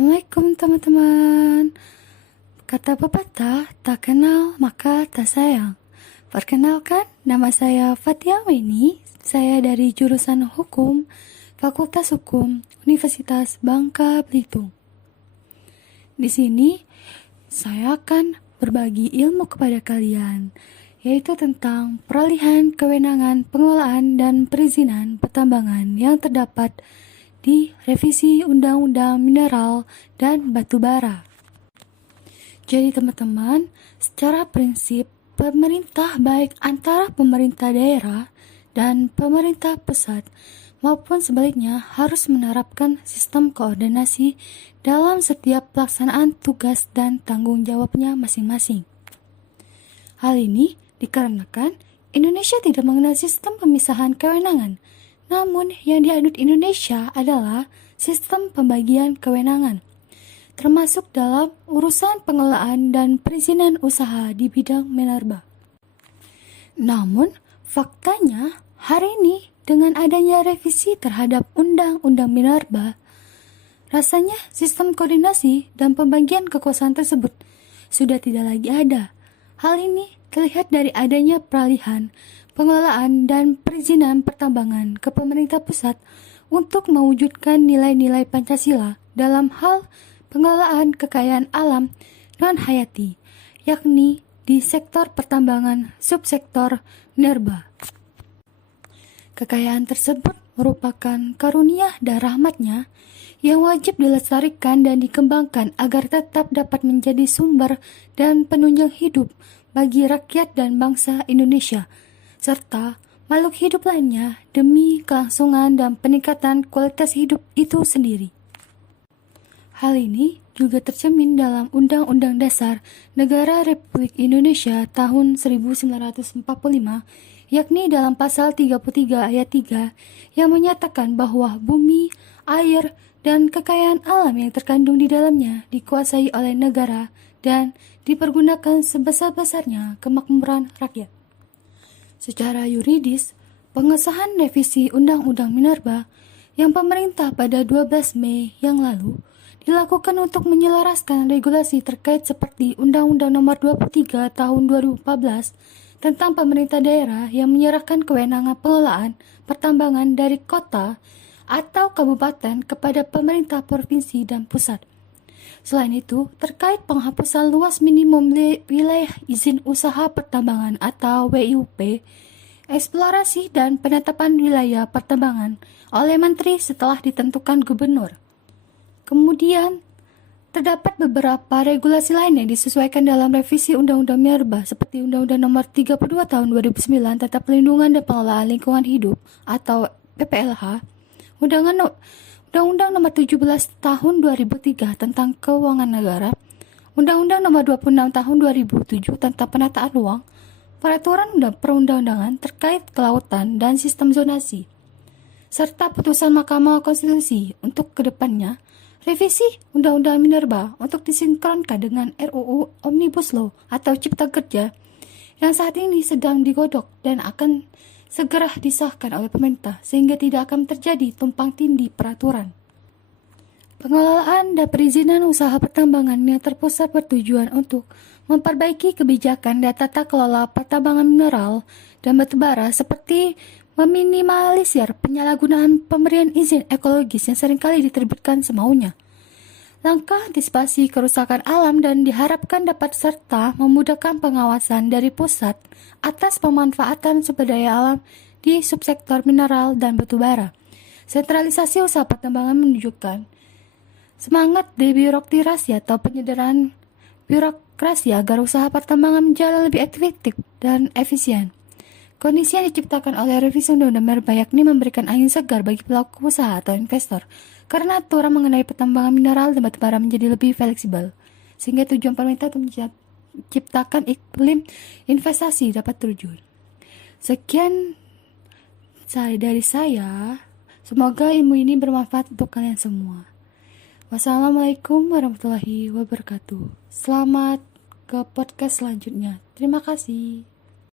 Assalamualaikum teman-teman. Kata pepatah, tak kenal maka tak sayang. Perkenalkan, nama saya Fatia Weni. Saya dari jurusan Hukum, Fakultas Hukum, Universitas Bangka Belitung. Di sini, saya akan berbagi ilmu kepada kalian, yaitu tentang peralihan kewenangan pengelolaan dan perizinan pertambangan yang terdapat di revisi Undang-Undang Mineral dan Batubara. Jadi teman-teman, secara prinsip pemerintah baik antara pemerintah daerah dan pemerintah pusat maupun sebaliknya harus menerapkan sistem koordinasi dalam setiap pelaksanaan tugas dan tanggung jawabnya masing-masing. Hal ini dikarenakan Indonesia tidak mengenal sistem pemisahan kewenangan. Namun, yang dianut Indonesia adalah sistem pembagian kewenangan, termasuk dalam urusan pengelolaan dan perizinan usaha di bidang minerba. Namun, faktanya hari ini dengan adanya revisi terhadap Undang-Undang Minerba, rasanya sistem koordinasi dan pembagian kekuasaan tersebut sudah tidak lagi ada. Hal ini terlihat dari adanya peralihan pengelolaan dan perizinan pertambangan ke pemerintah pusat untuk mewujudkan nilai-nilai Pancasila dalam hal pengelolaan kekayaan alam non-hayati, yakni di sektor pertambangan subsektor minerba. Kekayaan tersebut merupakan karunia dan rahmatnya yang wajib dilestarikan dan dikembangkan agar tetap dapat menjadi sumber dan penunjang hidup bagi rakyat dan bangsa Indonesia, serta makhluk hidup lainnya demi kelangsungan dan peningkatan kualitas hidup itu sendiri. Hal ini juga tercermin dalam Undang-Undang Dasar Negara Republik Indonesia tahun 1945, yakni dalam pasal 33 ayat 3 yang menyatakan bahwa bumi, air, dan kekayaan alam yang terkandung di dalamnya dikuasai oleh negara dan dipergunakan sebesar-besarnya kemakmuran rakyat. Secara yuridis, pengesahan revisi Undang-Undang Minerba yang pemerintah pada 12 Mei yang lalu dilakukan untuk menyelaraskan regulasi terkait seperti Undang-Undang Nomor 23 Tahun 2014 tentang pemerintah daerah yang menyerahkan kewenangan pengelolaan pertambangan dari kota atau kabupaten kepada pemerintah provinsi dan pusat. Selain itu, terkait penghapusan luas minimum wilayah izin usaha pertambangan atau WIUP, eksplorasi dan penetapan wilayah pertambangan oleh menteri setelah ditentukan gubernur. Kemudian, terdapat beberapa regulasi lain yang disesuaikan dalam revisi Undang-Undang Minerba seperti Undang-Undang Nomor 32 Tahun 2009 tentang Pelindungan dan Pengelolaan Lingkungan Hidup atau PPLH, Undang-Undang Nomor 17 Tahun 2003 tentang Keuangan Negara, Undang-Undang Nomor 26 Tahun 2007 tentang Penataan Ruang, Peraturan Perundang-undangan terkait kelautan dan sistem zonasi, serta putusan Mahkamah Konstitusi untuk kedepannya, revisi Undang-Undang Minerba untuk disinkronkan dengan RUU Omnibus Law atau Cipta Kerja yang saat ini sedang digodok dan akan segera disahkan oleh pemerintah sehingga tidak akan terjadi tumpang tindih peraturan. Pengelolaan dan perizinan usaha pertambangan yang terpusat bertujuan untuk memperbaiki kebijakan dan tata kelola pertambangan mineral dan batubara seperti meminimalisir penyalahgunaan pemberian izin ekologis yang seringkali diterbitkan semaunya. Langkah antisipasi kerusakan alam dan diharapkan dapat serta memudahkan pengawasan dari pusat atas pemanfaatan sumber daya alam di subsektor mineral dan batubara. Sentralisasi usaha pertambangan menunjukkan semangat debirokrasi atau penyederhanaan birokrasi agar usaha pertambangan menjadi lebih efektif dan efisien. Kondisi yang diciptakan oleh revisi Undang-Undang Minerba yakni memberikan angin segar bagi pelaku usaha atau investor, karena aturan mengenai pertambangan mineral dan batubara menjadi lebih fleksibel, sehingga tujuan pemerintah untuk menciptakan iklim investasi dapat terwujud. Sekian dari saya, semoga ilmu ini bermanfaat untuk kalian semua. Wassalamualaikum warahmatullahi wabarakatuh. Selamat ke podcast selanjutnya. Terima kasih.